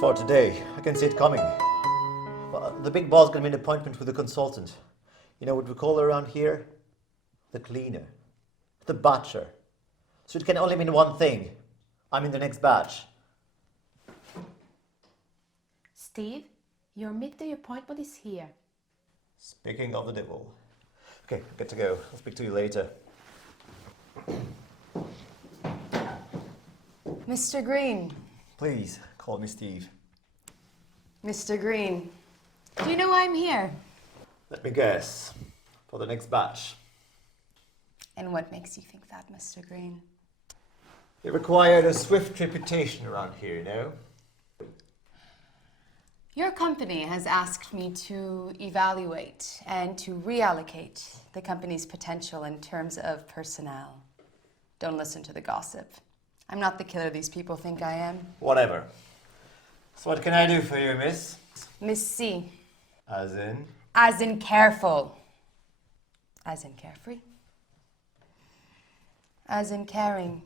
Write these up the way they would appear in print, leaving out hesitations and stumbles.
for today. I can see it coming. Well, the big boss got me an appointment with the consultant. You know what we call her around here? The cleaner. The butcher. So it can only mean one thing. I'm in the next batch. Steve, your midday appointment is here. Speaking of the devil. Okay, good to go. I'll speak to you later. Mr. Green. Please, call me Steve. Mr. Green, do you know why I'm here? Let me guess. For the next batch. And what makes you think that, Mr. Green? It required a swift reputation around here, you know? Your company has asked me to evaluate and to reallocate the company's potential in terms of personnel. Don't listen to the gossip. I'm not the killer these people think I am. Whatever. So what can I do for you, miss? Miss C. As in? As in careful. As in carefree. As in caring.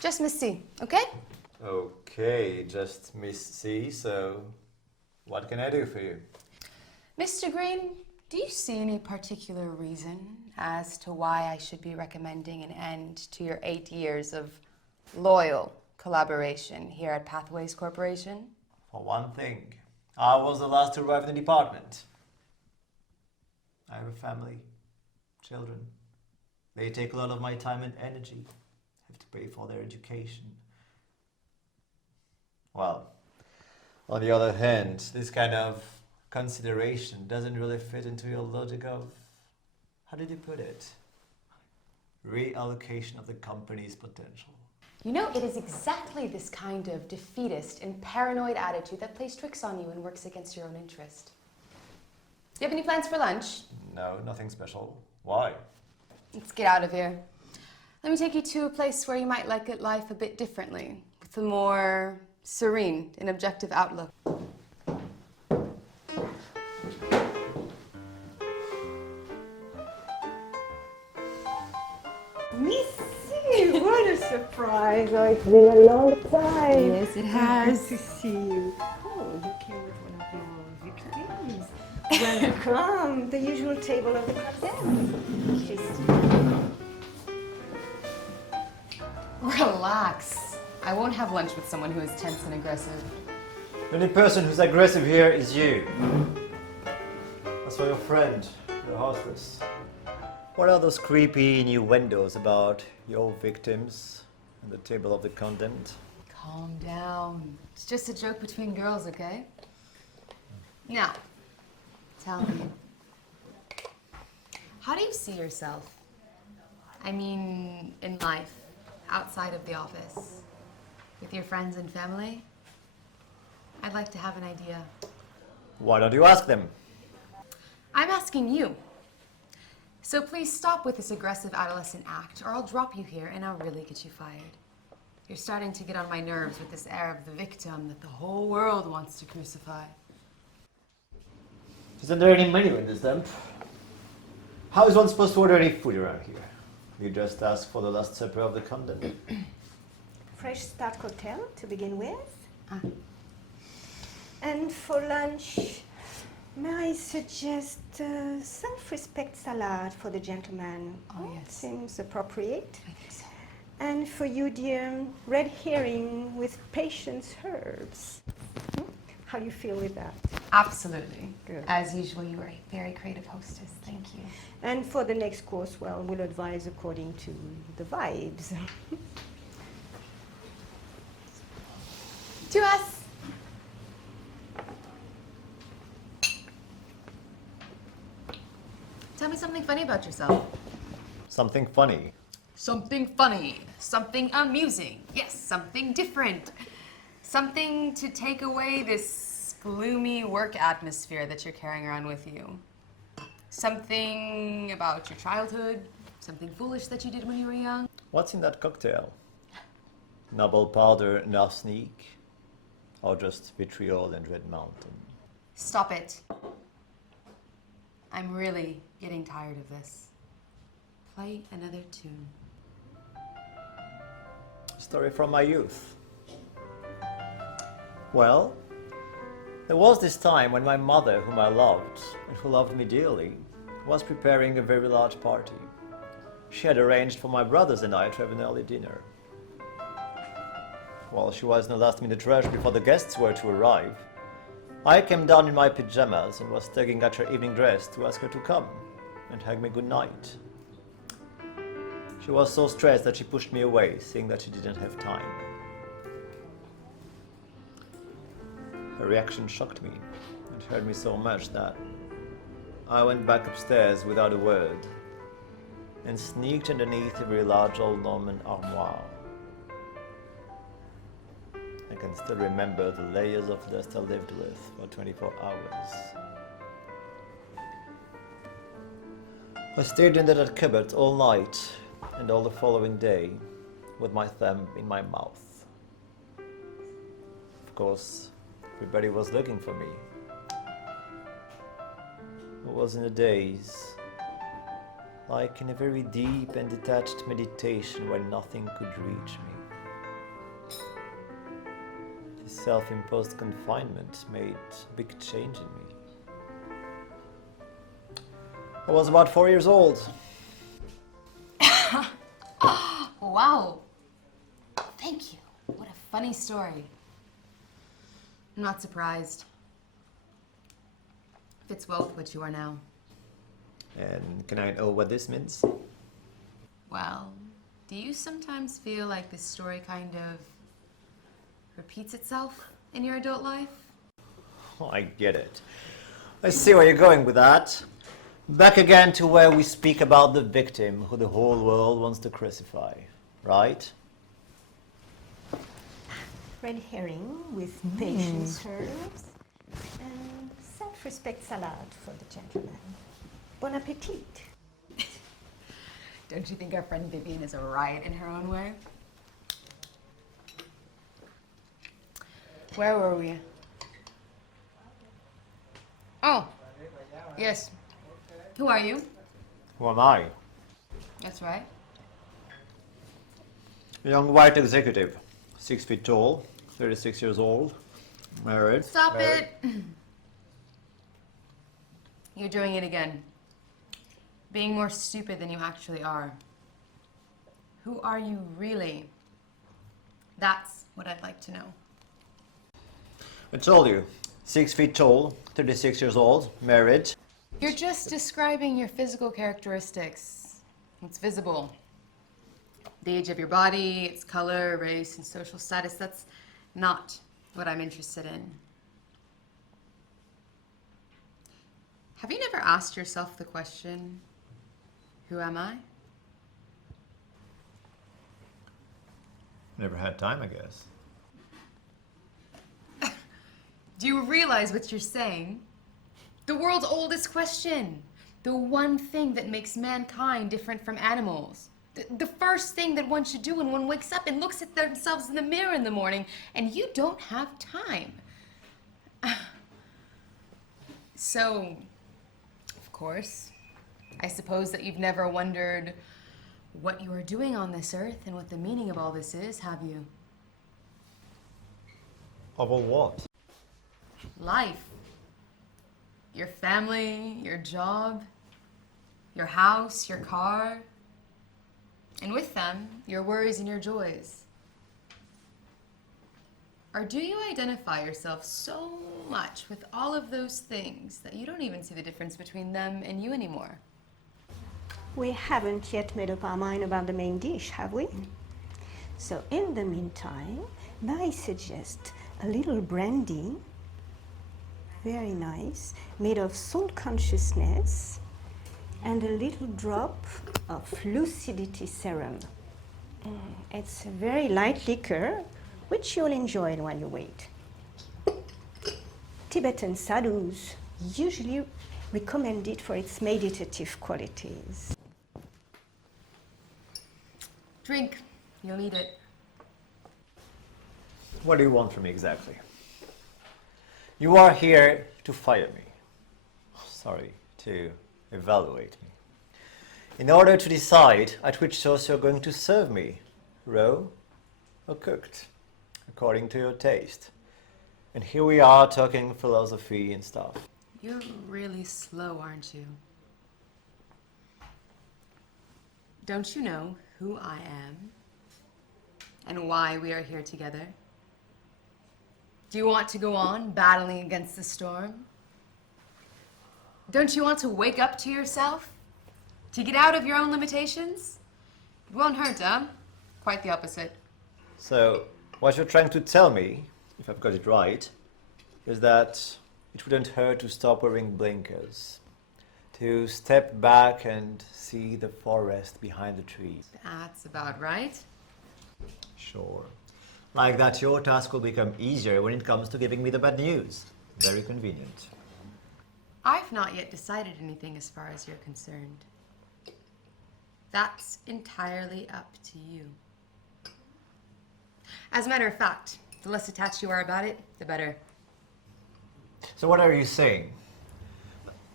Just Miss C, okay? Okay, just Miss C, so what can I do for you? Mr. Green, do you see any particular reason as to why I should be recommending an end to your 8 years of loyal collaboration here at Pathways Corporation? For one thing, I was the last to arrive in the department. I have a family, children. They take a lot of my time and energy. I have to pay for their education. Well, on the other hand, this kind of consideration doesn't really fit into your logic of, how did you put it? Reallocation of the company's potential. You know, it is exactly this kind of defeatist and paranoid attitude that plays tricks on you and works against your own interest. Do you have any plans for lunch? No, nothing special. Why? Let's get out of here. Let me take you to a place where you might look at life a bit differently, with a more serene and objective outlook. Missy, what a surprise! Oh, it's been a long time. Yes, it has. Good to see you. Oh, you came with one of your victims. Welcome. The usual table of the quartet. Relax. I won't have lunch with someone who is tense and aggressive. The only person who's aggressive here is you. That's for your friend, the hostess. What are those creepy innuendos about your victims and the table of the content? Calm down. It's just a joke between girls, okay? Now, tell me, how do you see yourself? I mean, in life, outside of the office, with your friends and family? I'd like to have an idea. Why don't you ask them? I'm asking you. So please stop with this aggressive adolescent act, or I'll drop you here and I'll really get you fired. You're starting to get on my nerves with this air of the victim that the whole world wants to crucify. Isn't there any menu in this dump? How is one supposed to order any food around here? You just ask for the last supper of the content. Fresh start cocktail to begin with. And for lunch, may I suggest self-respect salad for the gentleman? Oh, yes. Seems appropriate. I think so. And for you, dear, red herring with patience herbs. How do you feel with that? Absolutely. Good. As usual, you are a very creative hostess. Thank you. And for the next course, well, we'll advise according to the vibes. To us. Tell me something funny about yourself. Something funny. Something funny. Something amusing. Yes, something different. Something to take away this gloomy work atmosphere that you're carrying around with you. Something about your childhood. Something foolish that you did when you were young. What's in that cocktail? Noble powder and arsenic? Or just vitriol and red mountain? Stop it. I'm really getting tired of this. Play another tune. Story from my youth. Well, there was this time when my mother, whom I loved, and who loved me dearly, was preparing a very large party. She had arranged for my brothers and I to have an early dinner. While she was in a last-minute rush before the guests were to arrive, I came down in my pajamas and was tugging at her evening dress to ask her to come and hug me good night. She was so stressed that she pushed me away, saying that she didn't have time. Her reaction shocked me and hurt me so much that I went back upstairs without a word and sneaked underneath a very large old Norman armoire. I can still remember the layers of dust I lived with for 24 hours. I stayed in that cupboard all night and all the following day with my thumb in my mouth. Of course, everybody was looking for me. I was in a daze, like in a very deep and detached meditation where nothing could reach me. This self-imposed confinement made a big change in me. I was about 4 years old. Wow. Thank you. What a funny story. I'm not surprised. Fits well with what you are now. And can I know what this means? Well, do you sometimes feel like this story kind of repeats itself in your adult life? Oh, I get it. I see where you're going with that. Back again to where we speak about the victim who the whole world wants to crucify, right? Red herring with patience herbs and self-respect salad for the gentleman. Bon appetit. Don't you think our friend Vivian is a riot in her own way? Where were we? Oh, yes. Who are you? Who am I? That's right. A young white executive, 6 feet tall, 36 years old, married. Stop it! You're doing it again. Being more stupid than you actually are. Who are you really? That's what I'd like to know. I told you, 6 feet tall, 36 years old, married. You're just describing your physical characteristics. It's visible. The age of your body, its color, race, and social status, that's not what I'm interested in. Have you never asked yourself the question, who am I? Never had time, I guess. Do you realize what you're saying? The world's oldest question. The one thing that makes mankind different from animals. The first thing that one should do when one wakes up and looks at themselves in the mirror in the morning, and you don't have time. So, of course, I suppose that you've never wondered what you are doing on this earth and what the meaning of all this is, have you? Of all what? Life. Your family, your job, your house, your car, and with them, your worries and your joys. Or do you identify yourself so much with all of those things that you don't even see the difference between them and you anymore? We haven't yet made up our mind about the main dish, have we? So in the meantime, I suggest a little brandy, very nice, made of salt consciousness, and a little drop of lucidity serum. It's a very light liquor, which you'll enjoy while you wait. Tibetan sadhus usually recommend it for its meditative qualities. Drink. You'll need it. What do you want from me exactly? You are here to fire me. Sorry, to evaluate me. In order to decide at which sauce you're going to serve me, raw or cooked, according to your taste. And here we are talking philosophy and stuff. You're really slow, aren't you? Don't you know who I am? And why we are here together? Do you want to go on battling against the storm? Don't you want to wake up to yourself? To get out of your own limitations? It won't hurt, huh? Quite the opposite. So, what you're trying to tell me, if I've got it right, is that it wouldn't hurt to stop wearing blinkers, to step back and see the forest behind the trees. That's about right. Sure. Like that your task will become easier when it comes to giving me the bad news. Very convenient. I've not yet decided anything as far as you're concerned. That's entirely up to you. As a matter of fact, the less attached you are about it, the better. So what are you saying?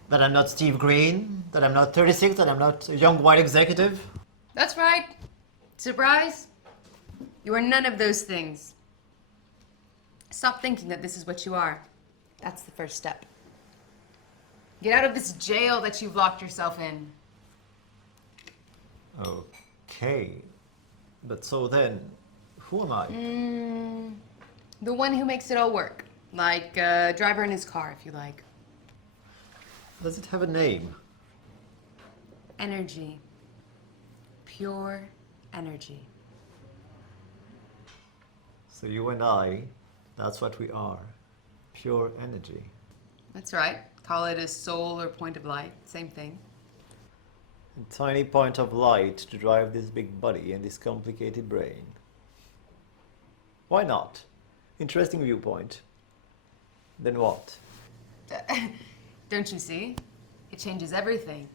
That I'm not Steve Green? That I'm not 36? That I'm not a young white executive? That's right. Surprise? You are none of those things. Stop thinking that this is what you are. That's the first step. Get out of this jail that you've locked yourself in. Okay. But so then, who am I? The one who makes it all work. Like a driver in his car, if you like. Does it have a name? Energy. Pure energy. So you and I, that's what we are. Pure energy. That's right. Call it a soul or point of light. Same thing. A tiny point of light to drive this big body and this complicated brain. Why not? Interesting viewpoint. Then what? Don't you see? It changes everything.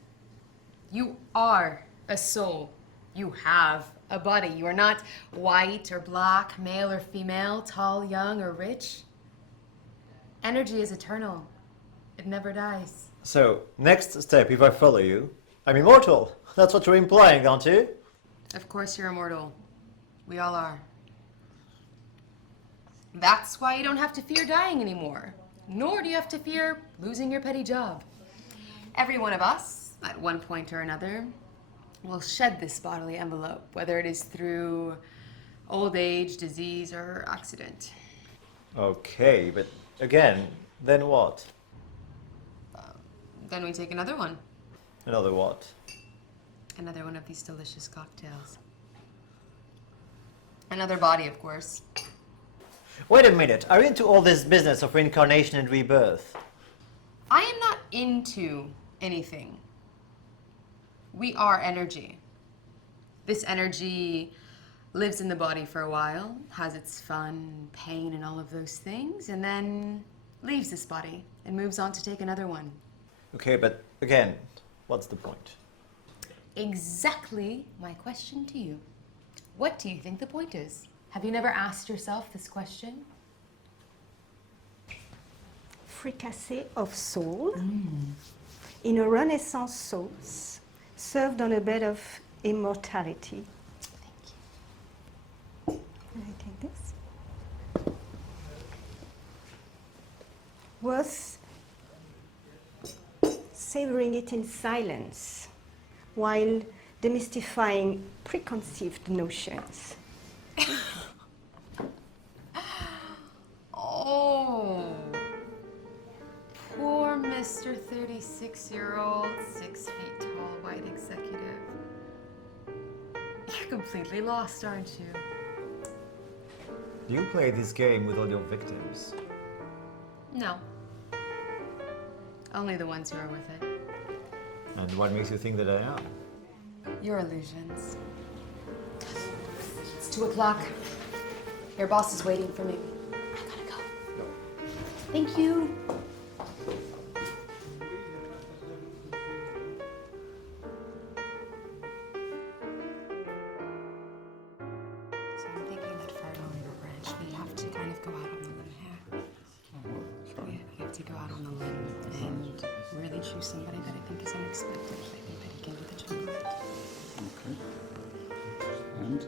You are a soul. You have a body. You are not white or black, male or female, tall, young, or rich. Energy is eternal. It never dies. So, next step, if I follow you, I'm immortal. That's what you're implying, aren't you? Of course you're immortal. We all are. That's why you don't have to fear dying anymore. Nor do you have to fear losing your petty job. Every one of us, at one point or another, will shed this bodily envelope, whether it is through old age, disease, or accident. Okay, but again, then what? Then we take another one. Another what? Another one of these delicious cocktails. Another body, of course. Wait a minute, are you into all this business of reincarnation and rebirth? I am not into anything. We are energy. This energy lives in the body for a while, has its fun, pain, and all of those things, and then leaves this body and moves on to take another one. Okay, but again, what's the point? Exactly my question to you. What do you think the point is? Have you never asked yourself this question? Fricassee of soul in a Renaissance sauce served on a bed of immortality. Thank you. Can I take this? Worth savoring it in silence while demystifying preconceived notions. Oh, poor Mr. 36-year-old, 6 feet tall white executive. You're completely lost, aren't you? Do you play this game with all your victims? No. Only the ones who are with it. And what makes you think that I am? Your illusions. It's 2 o'clock. Your boss is waiting for me. I gotta go. Thank you. So I'm thinking that for our Oliver branch, we have to kind of go out on the limb here. We have to go out on the limb and really choose somebody that I think is unexpected. I think that he can do the job. Okay. And?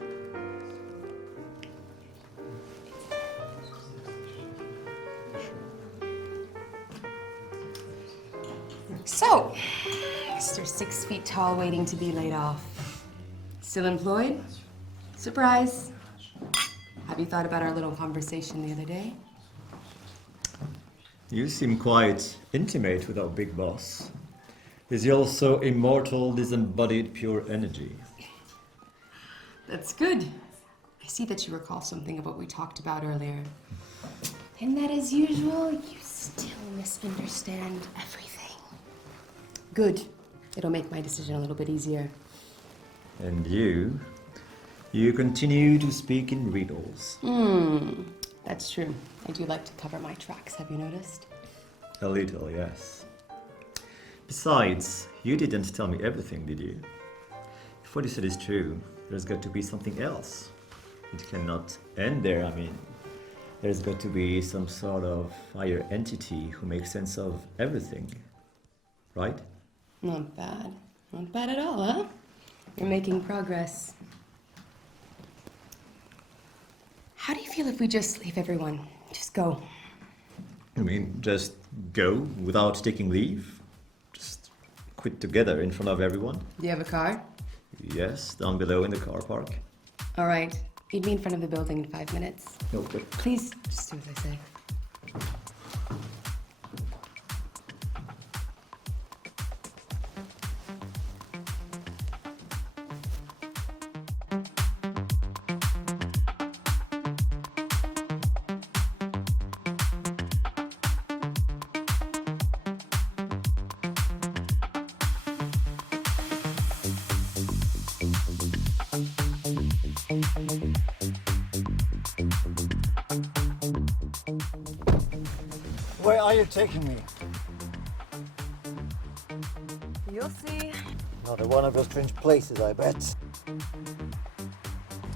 So, Mr. 6 feet tall waiting to be laid off. Still employed? Surprise. Have you thought about our little conversation the other day? You seem quite intimate with our big boss. Is he also immortal, disembodied, pure energy? That's good. I see that you recall something of what we talked about earlier. And that, as usual, you still misunderstand everything. Good. It'll make my decision a little bit easier. And you continue to speak in riddles. That's true. I do like to cover my tracks, have you noticed? A little, yes. Besides, you didn't tell me everything, did you? If what you said is true, there's got to be something else. It cannot end there, I mean. There's got to be some sort of higher entity who makes sense of everything. Right? Not bad. Not bad at all, huh? You're making progress. How do you feel if we just leave everyone? Just go. I mean, just go without taking leave? Just quit together in front of everyone? Do you have a car? Yes, down below in the car park. All right. Meet me in front of the building in 5 minutes. No, but Please, just do as I say. Where are you taking me? You'll see. Another one of those strange places, I bet.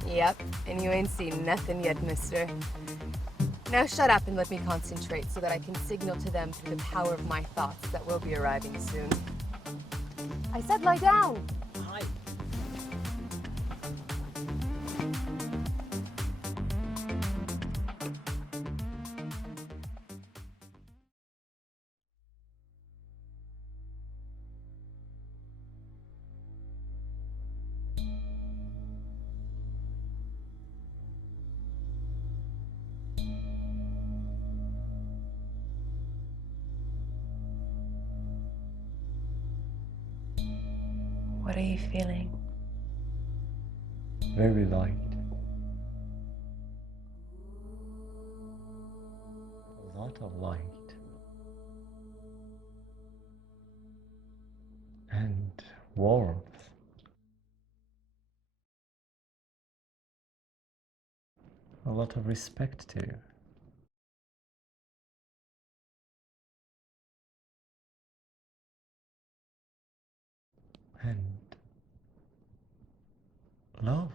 Yep, and you ain't seen nothing yet, mister. Now shut up and let me concentrate so that I can signal to them through the power of my thoughts that we'll be arriving soon. I said lie down! Hi. What are you feeling? very light. A lot of light. And warmth. A lot of respect too. And love.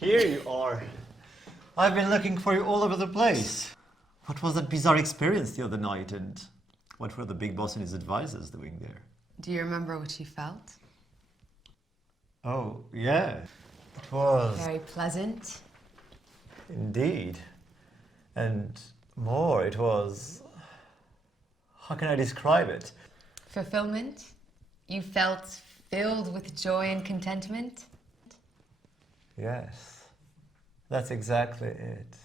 Here you are. I've been looking for you all over the place. What was that bizarre experience the other night, and what were the big boss and his advisors doing there? Do you remember what you felt? Oh, yeah. It was Very pleasant. indeed. And more, it was... How can I describe it? Fulfillment? You felt filled with joy and contentment? Yes, that's exactly it.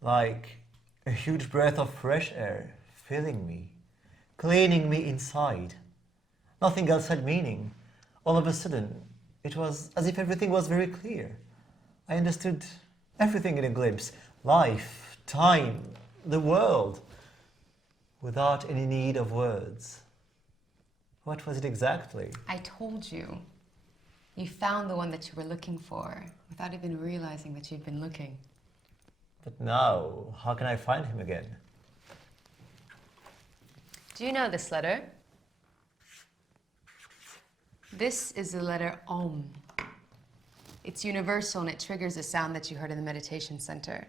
Like a huge breath of fresh air filling me, cleaning me inside. Nothing else had meaning. All of a sudden, it was as if everything was very clear. I understood everything in a glimpse. Life, time, the world, without any need of words. What was it exactly? I told you. You found the one that you were looking for without even realizing that you'd been looking. But now, how can I find him again? Do you know this letter? This is the letter om. It's universal and it triggers the sound that you heard in the meditation center.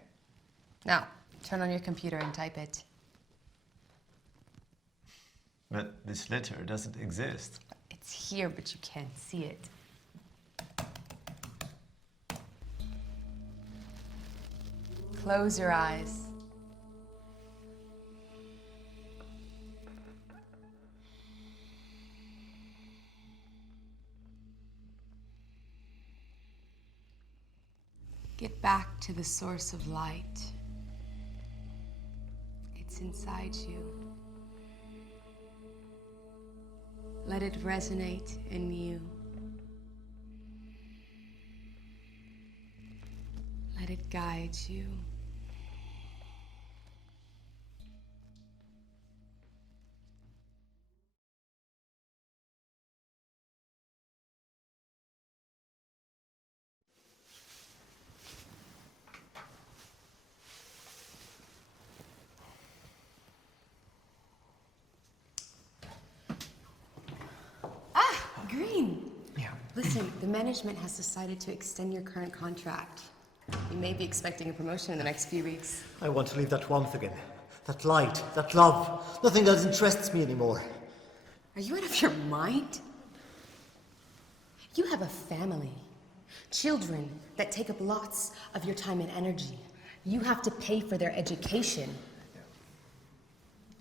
Now, turn on your computer and type it. But this letter doesn't exist. It's here, but you can't see it. Close your eyes. Get back to the source of light. It's inside you. Let it resonate in you. Let it guide you. Green. Yeah. Listen, the management has decided to extend your current contract. You may be expecting a promotion in the next few weeks. I want to leave that warmth again. That light, that love. Nothing else interests me anymore. Are you out of your mind? You have a family. Children that take up lots of your time and energy. You have to pay for their education.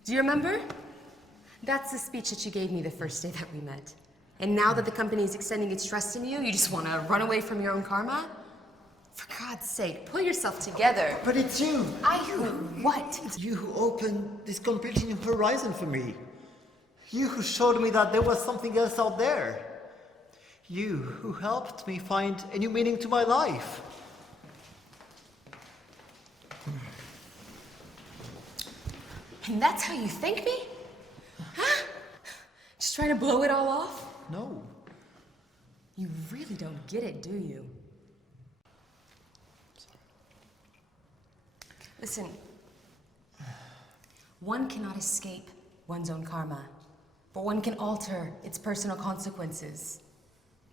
Do you remember? That's the speech that you gave me the first day that we met. And now that the company is extending its trust in you, you just want to run away from your own karma? For God's sake, pull yourself together. But it's you. What? It's you who opened this completely new horizon for me. You who showed me that there was something else out there. You who helped me find a new meaning to my life. And that's how you thank me? Huh? Just trying to blow it all off? No. You really don't get it, do you? Listen, one cannot escape one's own karma, but one can alter its personal consequences,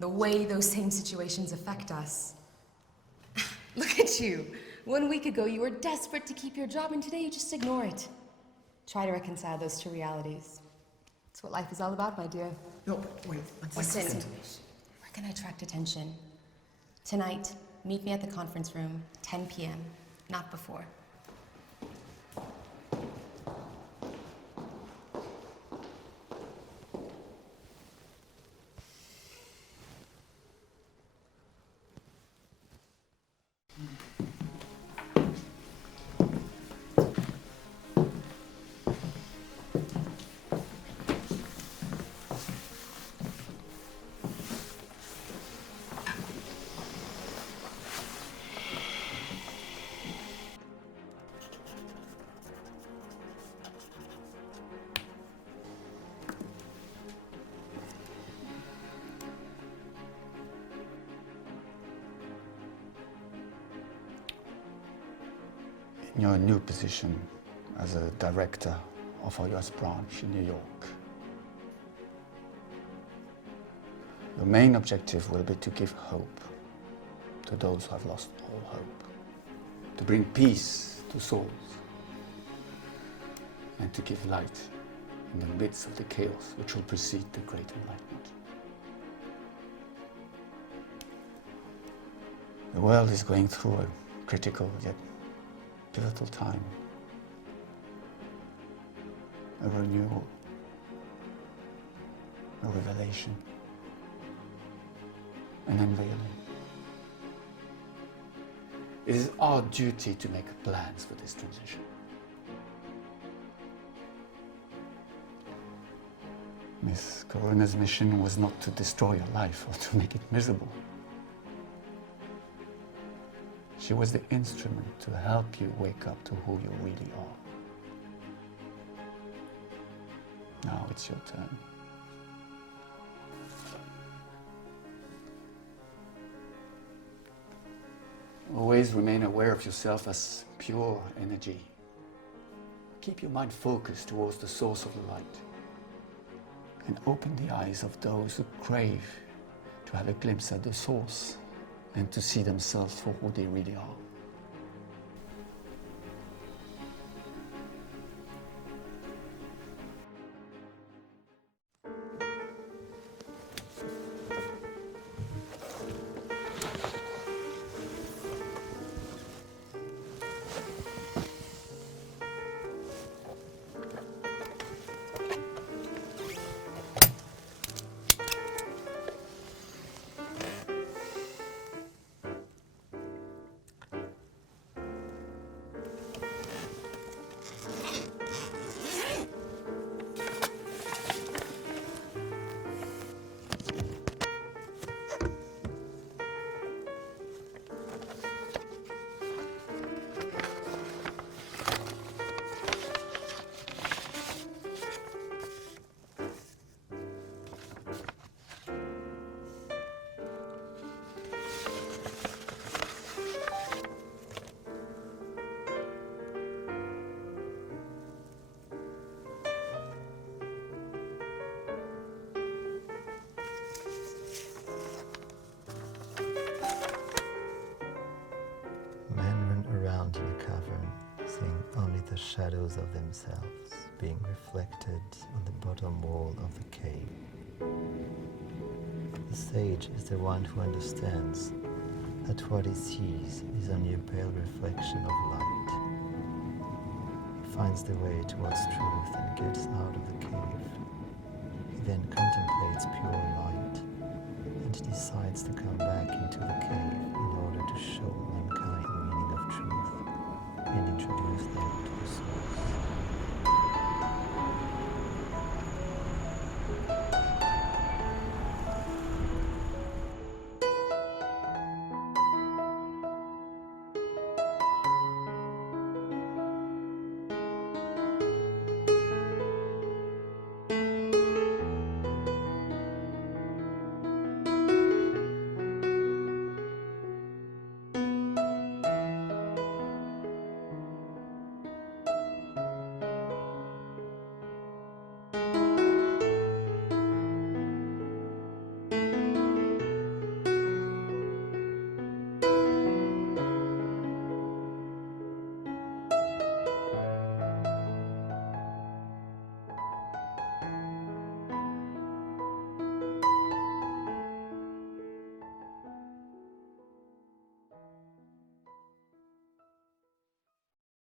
the way those same situations affect us. Look at you. 1 week ago, you were desperate to keep your job, and today you just ignore it. Try to reconcile those two realities. That's what life is all about, my dear. No, wait. Listen, we're gonna attract attention. Tonight, meet me at the conference room, 10 p.m., not before. In your new position as a director of our US branch in New York, your main objective will be to give hope to those who have lost all hope, to bring peace to souls, and to give light in the midst of the chaos which will precede the Great Enlightenment. The world is going through a critical yet pivotal time. A renewal, a revelation, an unveiling. It is our duty to make plans for this transition. Miss Corona's mission was not to destroy your life or to make it miserable. She was the instrument to help you wake up to who you really are. Now it's your turn. Always remain aware of yourself as pure energy. Keep your mind focused towards the source of the light. And open the eyes of those who crave to have a glimpse at the source and to see themselves for who they really are. In a cavern, seeing only the shadows of themselves being reflected on the bottom wall of the cave. The sage is the one who understands that what he sees is only a pale reflection of light. He finds the way towards truth and gets out of the cave. He then contemplates pure light and decides to come back into the cave in order to show mankind the meaning of truth and introduce them